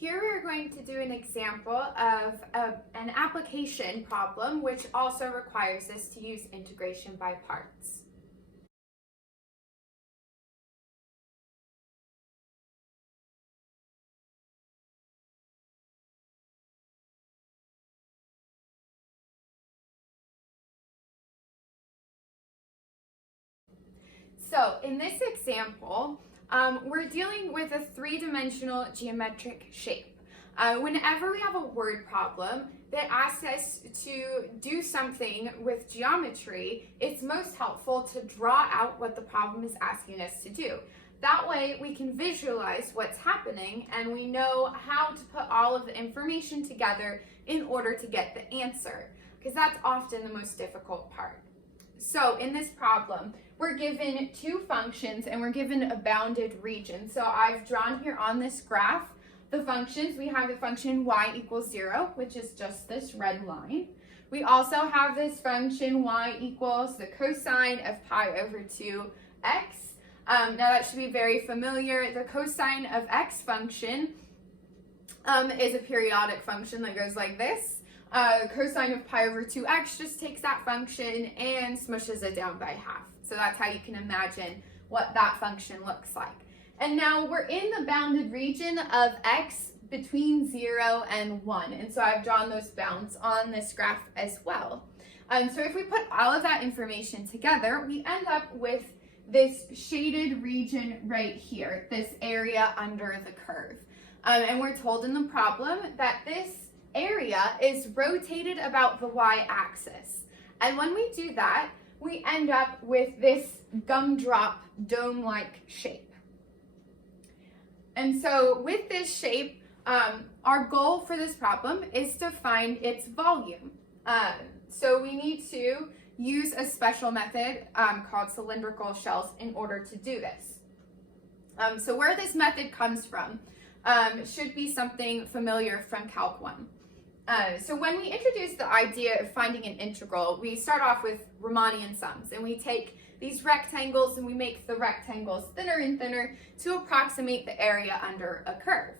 Here we're going to do an example of an application problem which also requires us to use integration by parts. So in this example, we're dealing with a three-dimensional geometric shape. Whenever we have a word problem that asks us to do something with geometry, it's most helpful to draw out what the problem is asking us to do. That way we can visualize what's happening and we know how to put all of the information together in order to get the answer, because that's often the most difficult part. So in this problem, we're given two functions and we're given a bounded region. So I've drawn here on this graph the functions. We have the function y equals 0, which is just this red line. We also have this function y equals the cosine of pi over 2x. Now that should be very familiar. The cosine of x function is a periodic function that goes like this. Cosine of pi over 2x just takes that function and smushes it down by half. So that's how you can imagine what that function looks like. And now we're in the bounded region of x between 0 and 1. And so I've drawn those bounds on this graph as well. So if we put all of that information together, we end up with this shaded region right here, this area under the curve. And we're told in the problem that this area is rotated about the y-axis. And when we do that, we end up with this gumdrop dome-like shape. And so with this shape, our goal for this problem is to find its volume. So we need to use a special method called cylindrical shells in order to do this. So where this method comes from should be something familiar from Calc 1. So when we introduce the idea of finding an integral, we start off with Riemannian sums, and we take these rectangles and we make the rectangles thinner and thinner to approximate the area under a curve.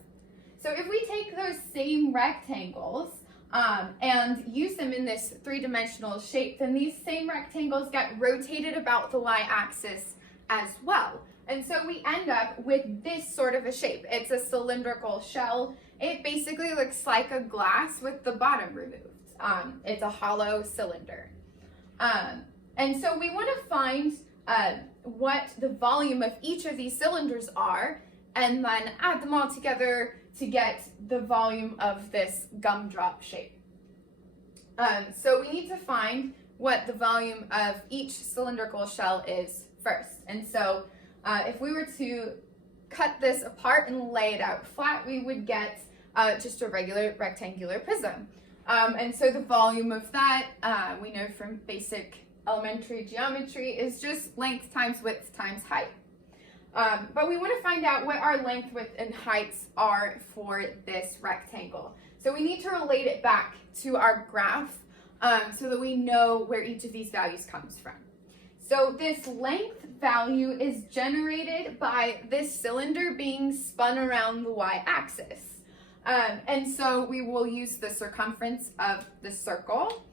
So if we take those same rectangles and use them in this three-dimensional shape, then these same rectangles get rotated about the y-axis as well. And so we end up with this sort of a shape. It's a cylindrical shell. It basically looks like a glass with the bottom removed. It's a hollow cylinder. And so we want to find what the volume of each of these cylinders are and then add them all together to get the volume of this gumdrop shape. So we need to find what the volume of each cylindrical shell is first. And so if we were to cut this apart and lay it out flat, we would get just a regular rectangular prism. And so the volume of that, we know from basic elementary geometry, is just length times width times height. But we want to find out what our length, width, and heights are for this rectangle. So we need to relate it back to our graph so that we know where each of these values comes from. So this length value is generated by this cylinder being spun around the y-axis. And so we will use the circumference of the circle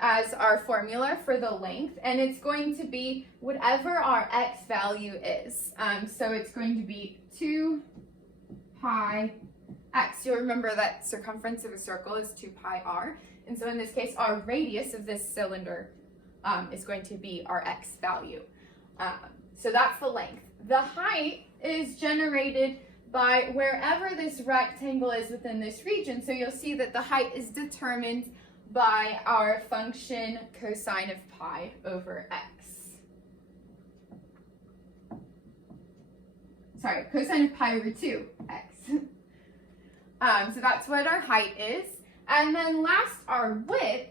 as our formula for the length, and it's going to be whatever our x value is. So it's going to be 2 pi x. You'll remember that circumference of a circle is 2 pi r, and so in this case our radius of this cylinder is going to be our x value. So that's the length. The height is generated by wherever this rectangle is within this region. So you'll see that the height is determined by our function cosine of pi over x. Sorry, cosine of pi over 2x. So that's what our height is. And then last, our width.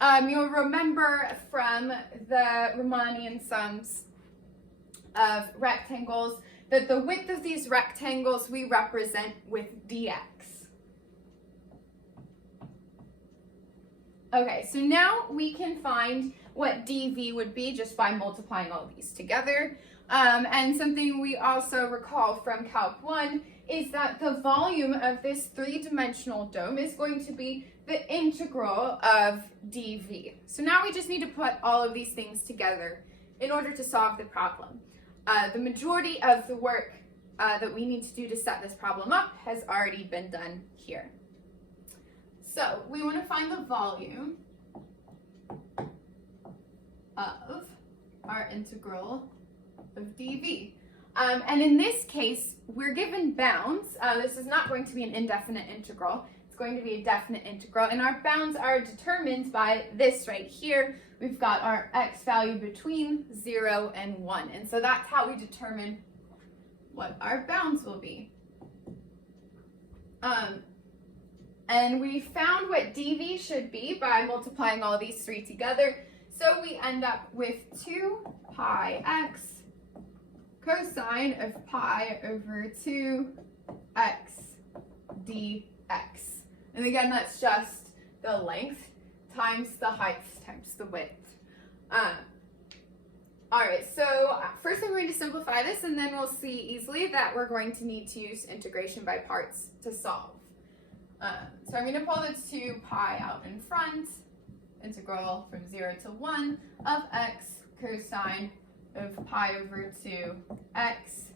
You'll remember from the Riemannian sums of rectangles that the width of these rectangles we represent with dx. Okay, so now we can find what dv would be just by multiplying all these together. And something we also recall from Calc 1 is that the volume of this three-dimensional dome is going to be the integral of dv. So now we just need to put all of these things together in order to solve the problem. The majority of the work that we need to do to set this problem up has already been done here. So we want to find the volume of our integral of dv. And in this case, we're given bounds. This is not going to be an indefinite integral. It's going to be a definite integral. And our bounds are determined by this right here. We've got our x value between 0 and 1. And so that's how we determine what our bounds will be. And we found what dv should be by multiplying all these three together. So we end up with 2 pi x cosine of pi over 2x dx. And again, that's just the length times the height times the width. All right, so first I'm going to simplify this, and then we'll see easily that we're going to need to use integration by parts to solve. So I'm going to pull the 2 pi out in front, integral from 0 to 1 of x cosine of pi over 2x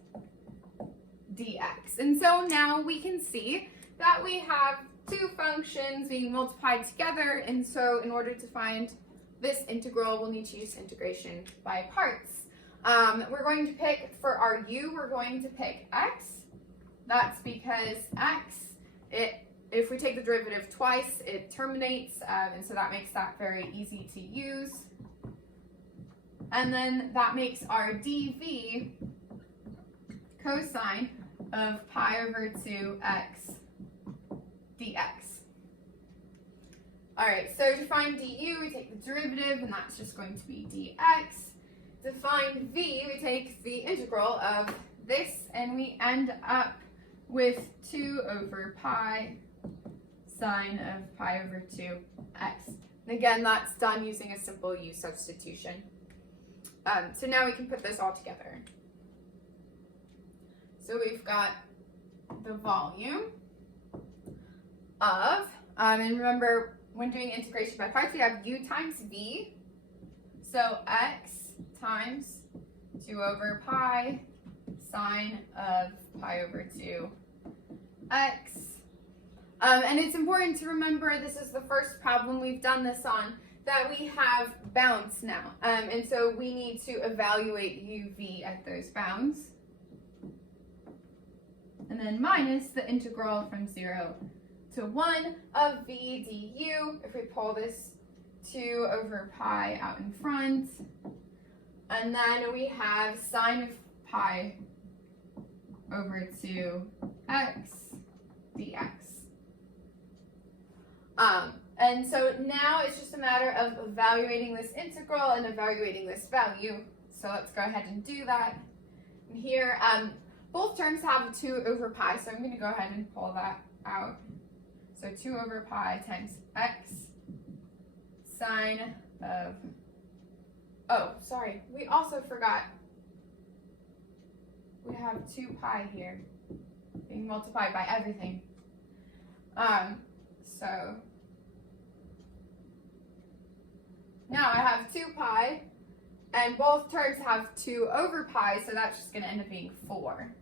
dx. And so now we can see that we have two functions being multiplied together, and so in order to find this integral, we'll need to use integration by parts. We're going to pick, for our u, we're going to pick x. That's because x, if we take the derivative twice, it terminates, and so that makes that very easy to use. And then that makes our dv cosine of pi over 2x dx. All right, so to find du, we take the derivative, and that's just going to be dx. To find v, we take the integral of this, and we end up with 2 over pi sine of pi over 2x. And again, that's done using a simple u substitution. So now we can put this all together. So we've got the volume of, and remember, when doing integration by parts, we have u times v. So x times 2 over pi sine of pi over 2x. And it's important to remember this is the first problem we've done this on, that we have bounds now. And so we need to evaluate uv at those bounds. And then minus the integral from 0 to 1 of v du. If we pull this 2 over pi out in front. And then we have sine of pi over 2x dx. And so now it's just a matter of evaluating this integral and evaluating this value. So let's go ahead and do that. And here, both terms have 2 over pi, so I'm going to go ahead and pull that out. So 2 over pi times x sine of, oh, sorry, we also forgot, we have 2 pi here being multiplied by everything. So now I have 2 pi, and both terms have 2 over pi, so that's just going to end up being 4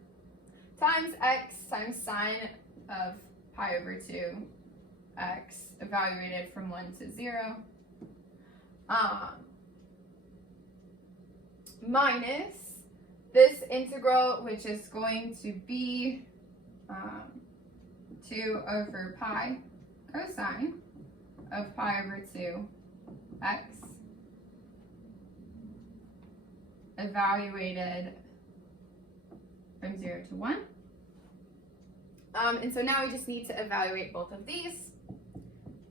times x times sine of pi over 2x evaluated from 1 to 0 minus this integral, which is going to be 2 over pi cosine of pi over 2x evaluated from 0 to 1. And so now we just need to evaluate both of these.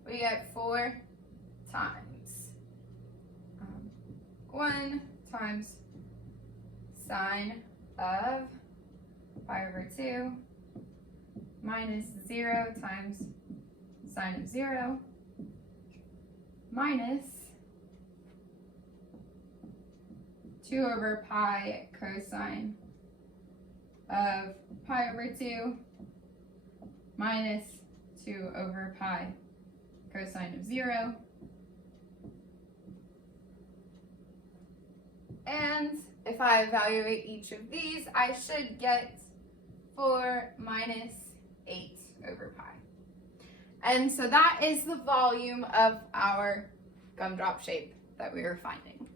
We get 4 times 1 times sine of pi over 2 minus 0 times sine of 0 minus 2 over pi cosine of pi over 2 minus 2 over pi cosine of 0. And if I evaluate each of these, I should get 4 minus 8 over pi. And so that is the volume of our gumdrop shape that we were finding.